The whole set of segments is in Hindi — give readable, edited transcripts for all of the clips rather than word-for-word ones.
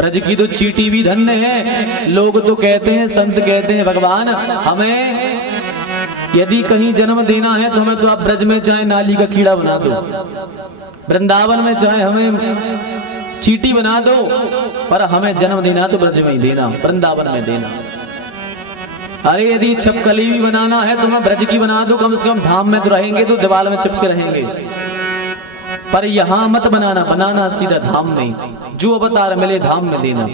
ब्रज की तो चीटी भी धन्य है। लोग तो कहते हैं, संत कहते हैं, भगवान हमें यदि कहीं जन्म देना है तो हमें तो आप ब्रज में चाहे नाली का कीड़ा बना दो, वृंदावन में चाहे हमें चीटी बना दो, पर हमें जन्म देना तो ब्रज में ही देना, वृंदावन में देना। अरे यदि छपकली भी बनाना है तो हमें ब्रज की बना दो, कम से कम धाम में तो रहेंगे तो दीवाल में चिपके रहेंगे, पर यहां मत बनाना, बनाना सीधा धाम में, जो अवतार मिले धाम में देना।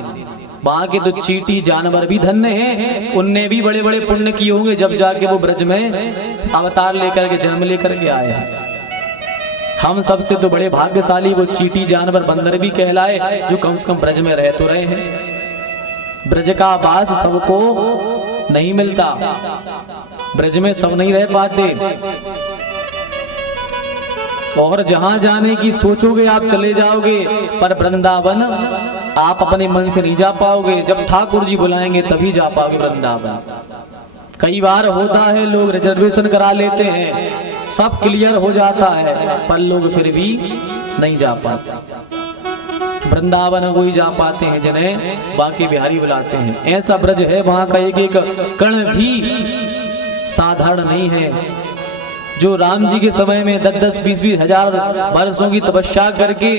वहां के तो चीटी जानवर भी धन्य हैं, उनने भी बड़े बड़े पुण्य किए होंगे जब जाके वो ब्रज में अवतार लेकर के जन्म लेकर के आए हैं। हम सबसे तो बड़े भाग्यशाली वो चीटी जानवर बंदर भी कहलाए, जो कम से कम ब्रज में रह तो रहे हैं। ब्रज का वास सबको नहीं मिलता, ब्रज में सब नहीं रह पाते, और जहां जाने की सोचोगे आप चले जाओगे, पर वृंदावन आप अपने मन से नहीं जा पाओगे। जब ठाकुर जी बुलाएंगे तभी जा पाओगे वृंदावन। कई बार होता है लोग रिजर्वेशन करा लेते हैं, सब क्लियर हो जाता है, पर लोग फिर भी नहीं जा पाते। वृंदावन वही जा पाते हैं जिन्हें बांके बिहारी बुलाते हैं। ऐसा ब्रज है, वहां का एक एक कण भी साधारण नहीं है। जो राम जी के समय में 10-10, 20-20 हजार वर्षों की तपस्या करके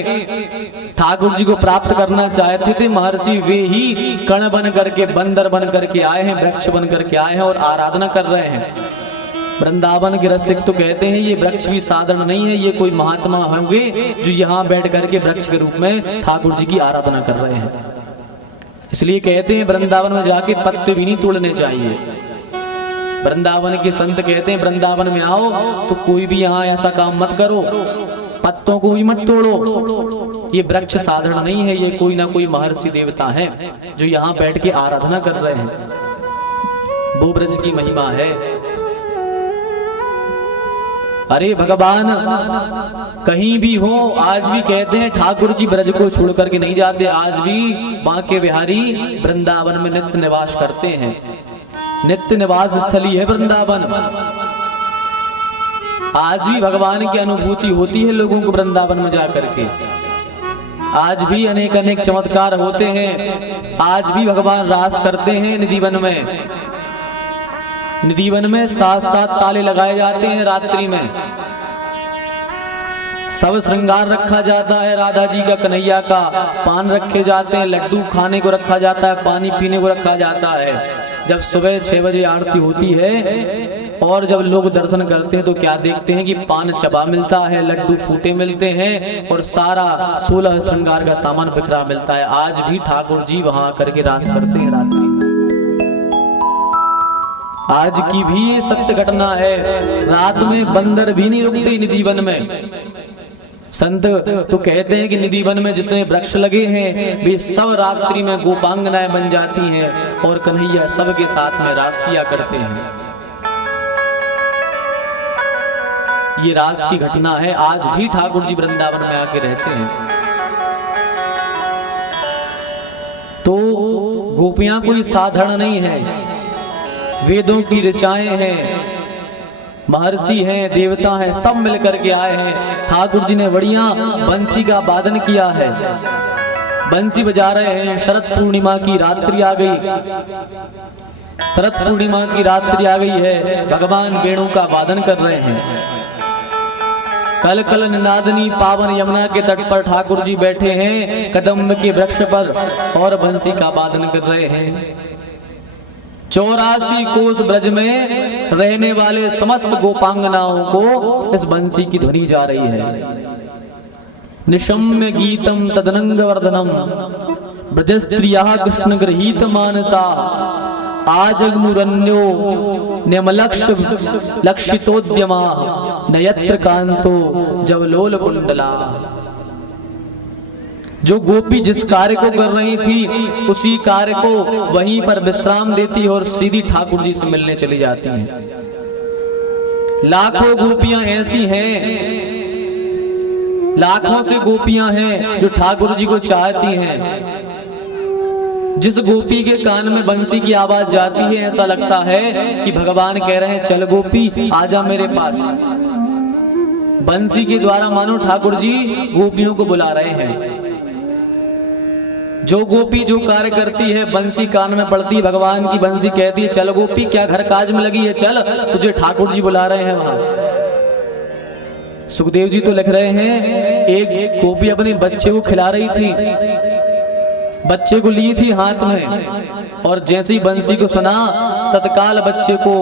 ठाकुर जी को प्राप्त करना चाहते थे, महर्षि वे ही कण बन करके, बंदर बन करके आए हैं, वृक्ष बन करके आए हैं और आराधना कर रहे हैं। वृंदावन के रसिक तो कहते हैं ये वृक्ष भी साधारण नहीं है, ये कोई महात्मा होंगे जो यहाँ बैठ करके वृक्ष के रूप में ठाकुर जी की आराधना कर रहे हैं। इसलिए कहते हैं वृंदावन में जाके पत्ते भी नहीं तोड़ने चाहिए। वृंदावन के संत कहते हैं वृंदावन में आओ तो कोई भी यहाँ ऐसा काम मत करो, पत्तों को भी मत तोड़ो। ये वृक्ष साधारण नहीं है, ये कोई ना कोई महर्षि देवता है जो यहाँ बैठ के आराधना कर रहे हैं। वो ब्रज की महिमा है। अरे भगवान कहीं भी हो, आज भी कहते हैं ठाकुर जी ब्रज को छोड़ करके नहीं जाते। आज भी बांके बिहारी वृंदावन में नित्य निवास करते हैं, नित्य निवास स्थली है वृंदावन। आज भी भगवान की अनुभूति होती है लोगों को वृंदावन में जाकर के। आज भी अनेक अनेक चमत्कार होते हैं। आज भी भगवान रास करते हैं निधिवन में। निधिवन में 7-7 ताले लगाए जाते हैं रात्रि में। सब श्रृंगार रखा जाता है राधा जी का, कन्हैया का, पान रखे जाते हैं, लड्डू खाने को रखा जाता है, पानी पीने को रखा जाता है। जब सुबह 6 बजे आरती होती है और जब लोग दर्शन करते हैं तो क्या देखते हैं कि पान चबा मिलता है, लड्डू फूटे मिलते हैं और सारा 16 श्रृंगार का सामान बिखरा मिलता है। आज भी ठाकुर जी वहां करके रास करते हैं रात्रि में। आज की भी ये सत्य घटना है। रात में बंदर भी नहीं रुकते निधिवन में। संत तो कहते हैं कि निधिवन में जितने वृक्ष लगे हैं वे सब रात्रि में गोपांगनाएं बन जाती हैं और कन्हैया सबके साथ में रास किया करते हैं। ये रास की घटना है। आज भी ठाकुर जी वृंदावन में आके रहते हैं। तो गोपियां कोई साधारण नहीं है, वेदों की ऋचाएं हैं, महर्षि हैं, देवता हैं, सब मिलकर के आए हैं। ठाकुर जी ने बढ़िया बंसी का वादन किया है, बंसी बजा रहे हैं। शरद पूर्णिमा की रात्रि आ गई, शरद पूर्णिमा की रात्रि आ गई है। भगवान वेणु का वादन कर रहे हैं। कल कल निनादनी पावन यमुना के तट पर ठाकुर जी बैठे हैं कदम्ब के वृक्ष पर और बंसी का वादन कर रहे हैं। 84 कोस ब्रज में रहने वाले समस्त गोपांगनाओं को इस बंसी की ध्वनि जा रही है। निशम्य गीतम तदनंग वर्धनम ब्रजस्त्रियः कृष्ण गृहीत मानसा आजगमुरन्यो न्यमलक्ष्य लक्षितोद्यमा नयत्र कांतो जवलोल कुंडला। जो गोपी जिस कार्य को कर रही थी उसी कार्य को वहीं पर विश्राम देती है और सीधी ठाकुर जी से मिलने चली जाती हैं। लाखों गोपियां ऐसी हैं, लाखों से गोपियां हैं जो ठाकुर जी को चाहती हैं। जिस गोपी के कान में बंसी की आवाज जाती है ऐसा लगता है कि भगवान कह रहे हैं चल गोपी आजा मेरे पास। बंसी के द्वारा मानो ठाकुर जी गोपियों को बुला रहे हैं। जो गोपी जो कार्य करती है, बंसी कान में पड़ती है, भगवान की बंसी कहती है चल गोपी क्या घर काज में लगी है, चल तुझे ठाकुर जी बुला रहे हैं वहां। सुखदेव जी तो लिख रहे हैं एक गोपी अपने बच्चे को खिला रही थी, बच्चे को ली थी हाथ में, और जैसे ही बंसी को सुना तत्काल बच्चे को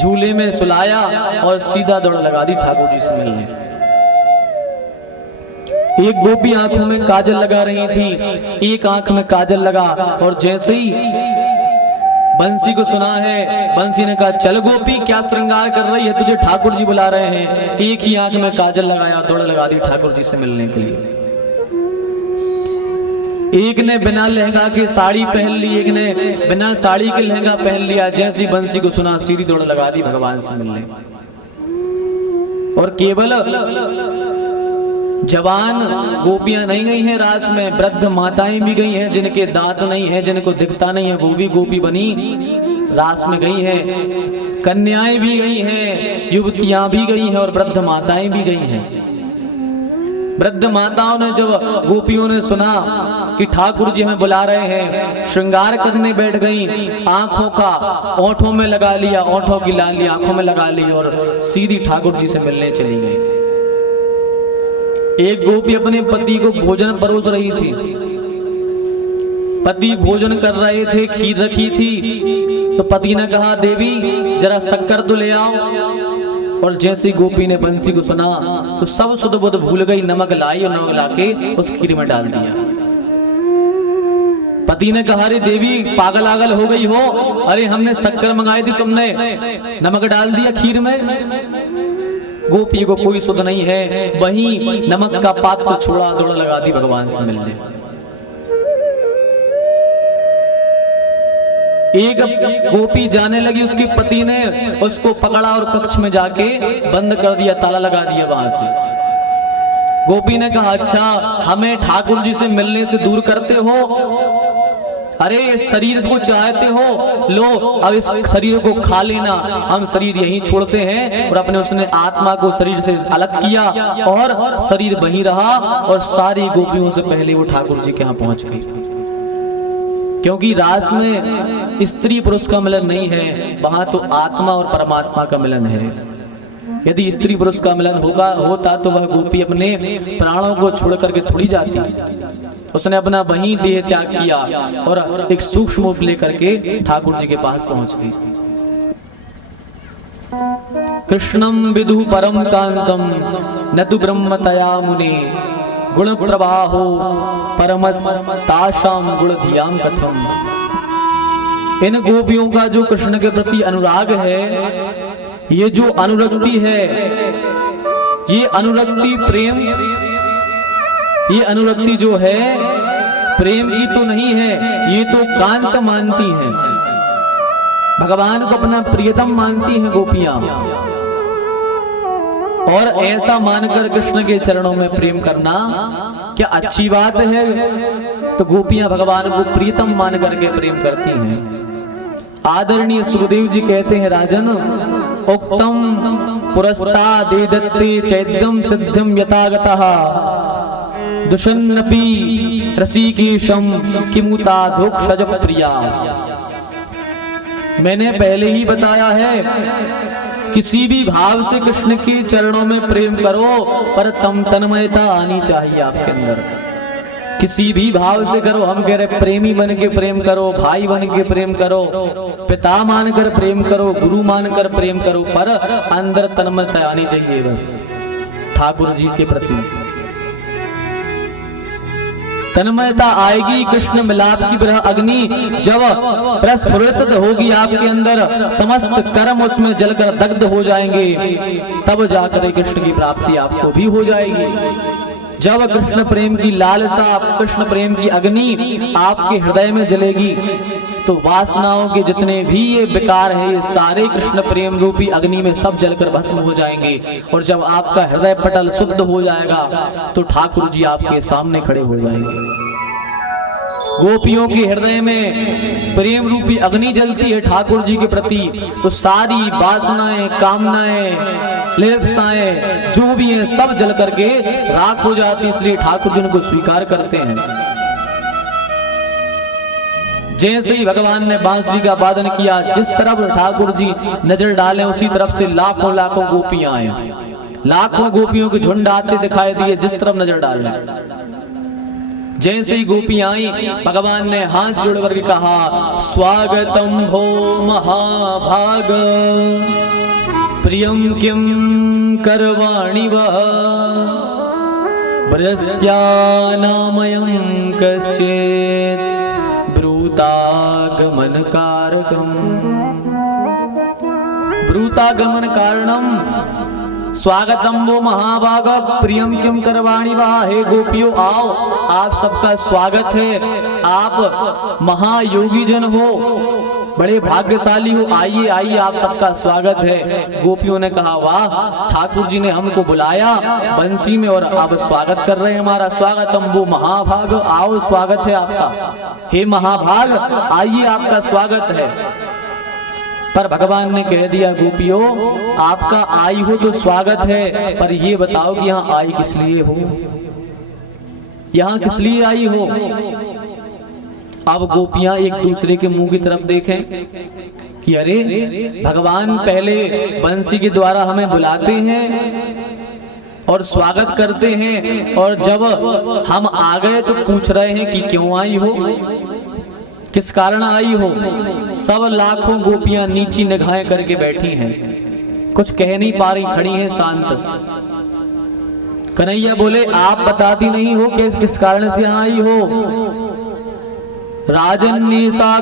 झूले में सुलाया और सीधा दौड़ लगा दी ठाकुर जी से मिलने। एक गोपी आंखों में काजल लगा रही थी, एक आंख में काजल लगा, और जैसे ही बंसी को सुना है, बंसी ने कहा चल गोपी क्या श्रृंगार कर रही है, तुझे ठाकुर जी बुला रहे हैं। एक ही आंख में काजल लगाया, दौड़ लगा दी ठाकुर जी से मिलने के लिए। एक ने बिना लहंगा के साड़ी पहन ली, एक ने बिना साड़ी के लहंगा पहन लिया। जैसी बंसी को सुना सीधी दौड़ लगा दी भगवान से मिलने। और केवल जवान गोपियां नहीं गई हैं रास में, वृद्ध माताएं भी गई हैं, जिनके दांत नहीं है, जिनको दिखता नहीं है, वो भी गोपी बनी रास में गई हैं। कन्याएं भी गई हैं, युवतियां भी गई हैं, और वृद्ध माताएं भी गई हैं। वृद्ध माताओं ने जब गोपियों ने सुना कि ठाकुर जी हमें बुला रहे हैं, श्रृंगार करने बैठ गई, आंखों का ओंठों में लगा लिया, ओंठों की लाली आंखों में लगा ली, और सीधी ठाकुर जी से मिलने चली गई। एक गोपी अपने पति को भोजन परोस रही थी, पति भोजन कर रहे थे, खीर रखी थी, तो पति ने कहा देवी जरा शक्कर तो ले आओ। और जैसी गोपी ने बंसी को सुना तो सब सुध बुध भूल गई, नमक लाई और नमक लाके उस खीर में डाल दिया। पति ने कहा अरे देवी पागल आगल हो गई हो, अरे हमने शक्कर मंगाई थी, तुमने नमक डाल दिया खीर में। गोपी को कोई सुध नहीं है, वही नमक का पात्र छोड़ा, दौड़ लगा दी भगवान से मिलने। एक गोपी जाने लगी, उसके पति ने उसको पकड़ा और कक्ष में जाके बंद कर दिया, ताला लगा दिया वहां से। गोपी ने कहा अच्छा हमें ठाकुर जी से मिलने से दूर करते हो, अरे शरीर को चाहते हो, लो अब इस शरीर को खा लेना, हम शरीर यहीं छोड़ते हैं। और अपने उसने आत्मा को शरीर से अलग किया और शरीर वहीं रहा, और सारी गोपियों से पहले वो ठाकुर जी के यहाँ पहुंच गई। क्योंकि रास में स्त्री पुरुष का मिलन नहीं है, वहां तो आत्मा और परमात्मा का मिलन है। यदि स्त्री पुरुष का मिलन होता तो वह गोपी अपने प्राणों को छोड़ करके थोड़ी जाती। उसने अपना वहीं देह त्याग किया और एक सूक्ष्म रूप लेकर के ठाकुर जी के पास पहुंच गई। कृष्णम विदु परम कांतम न तु ब्रह्मतया मुने गुण प्रवाहो परमस ताशाम गुण धियाम कथम। इन गोपियों का जो कृष्ण के प्रति अनुराग है, ये जो अनुरक्ति है, ये अनुरक्ति प्रेम, ये अनुरक्ति जो है प्रेम की तो नहीं है, ये तो कांत मानती है, भगवान को अपना प्रियतम मानती है गोपियां। और ऐसा मानकर कृष्ण के चरणों में प्रेम करना क्या अच्छी बात है? तो गोपियां भगवान को प्रियतम मान करके प्रेम करती हैं। आदरणीय सुखदेव जी कहते हैं राजन, उक्तम पुरस्ताद दत्ते चैद्यम सिद्धम यथागतः दुषन्नपि रसिकेशम किमुता धोक्षज प्रिया। मैंने पहले ही बताया है, किसी भी भाव से कृष्ण के चरणों में प्रेम करो, पर तन्मयता आनी चाहिए आपके अंदर। किसी भी भाव से करो, हम कह रहे प्रेमी बन के प्रेम करो, भाई बन के प्रेम करो, पिता मानकर प्रेम करो, गुरु मानकर प्रेम करो, पर अंदर तन्मयता आनी चाहिए बस ठाकुर जी के प्रति। तन्मयता आएगी, कृष्ण मिलाप की ब्रह अग्नि जब प्रस्फुरित होगी आपके अंदर, समस्त कर्म उसमें जलकर दग्ध हो जाएंगे, तब जाकर कृष्ण की प्राप्ति आपको भी हो जाएगी। जब कृष्ण प्रेम की लालसा, कृष्ण प्रेम की अग्नि आपके हृदय में जलेगी, तो वासनाओं के जितने भी ये विकार है, ये सारे कृष्ण प्रेम रूपी अग्नि में सब जलकर भस्म हो जाएंगे। और जब आपका हृदय पटल शुद्ध हो जाएगा, तो ठाकुर जी आपके सामने खड़े हो जाएंगे। गोपियों के हृदय में प्रेम रूपी अग्नि जलती है ठाकुर जी के प्रति, तो सारी वासनाएं, कामनाएं, लेप्साएं जो भी हैं सब जल करके राख हो जाती। इसलिए ठाकुर जी उनको स्वीकार करते हैं। जैसे ही भगवान ने बांसुरी का वादन किया, जिस तरफ ठाकुर जी नजर डाले उसी तरफ से लाखों लाखों गोपियां आए, लाखों गोपियों के झुंड आते दिखाई दिए जिस तरफ नजर डाले। जैसे ही गोपियां आई, भगवान ने हाथ जोड़ करके कहा, स्वागतम भो महाभाग प्रियम किम करवाणि वः ब्रस्यानामयं कश्चित् ब्रूतागमन कारकम्। ब्रूतागमन कारणम स्वागतम वो महाभाग प्रियम किम करवाणि वः। हे गोपियों आओ, आप सबका स्वागत है, आप महायोगी जन हो, बड़े भाग्यशाली हो, आइए आइए आप सबका स्वागत है। गोपियों ने कहा, वाह, ठाकुर जी ने हमको बुलाया बंसी में और अब स्वागत कर रहे हैं हमारा। स्वागतम वो महाभाग, आओ स्वागत है आपका, हे महाभाग आइए आपका स्वागत है। पर भगवान ने कह दिया, गोपियों आपका आई हो तो स्वागत है, पर ये बताओ कि यहाँ आई किस लिए हो, यहाँ किस लिए आई हो। अब गोपियां एक दूसरे के मुंह की तरफ देखें कि अरे भगवान पहले बंसी के द्वारा हमें बुलाते हैं और स्वागत करते हैं, और जब हम आ गए तो पूछ रहे हैं कि क्यों आई हो, किस कारण आई हो। सब लाखों गोपियां नीची निगाहें करके बैठी हैं, कुछ कह नहीं पा रही, खड़ी हैं शांत। कन्हैया बोले, आप बताती नहीं हो कि किस कारण से आई हो। राजन ने सा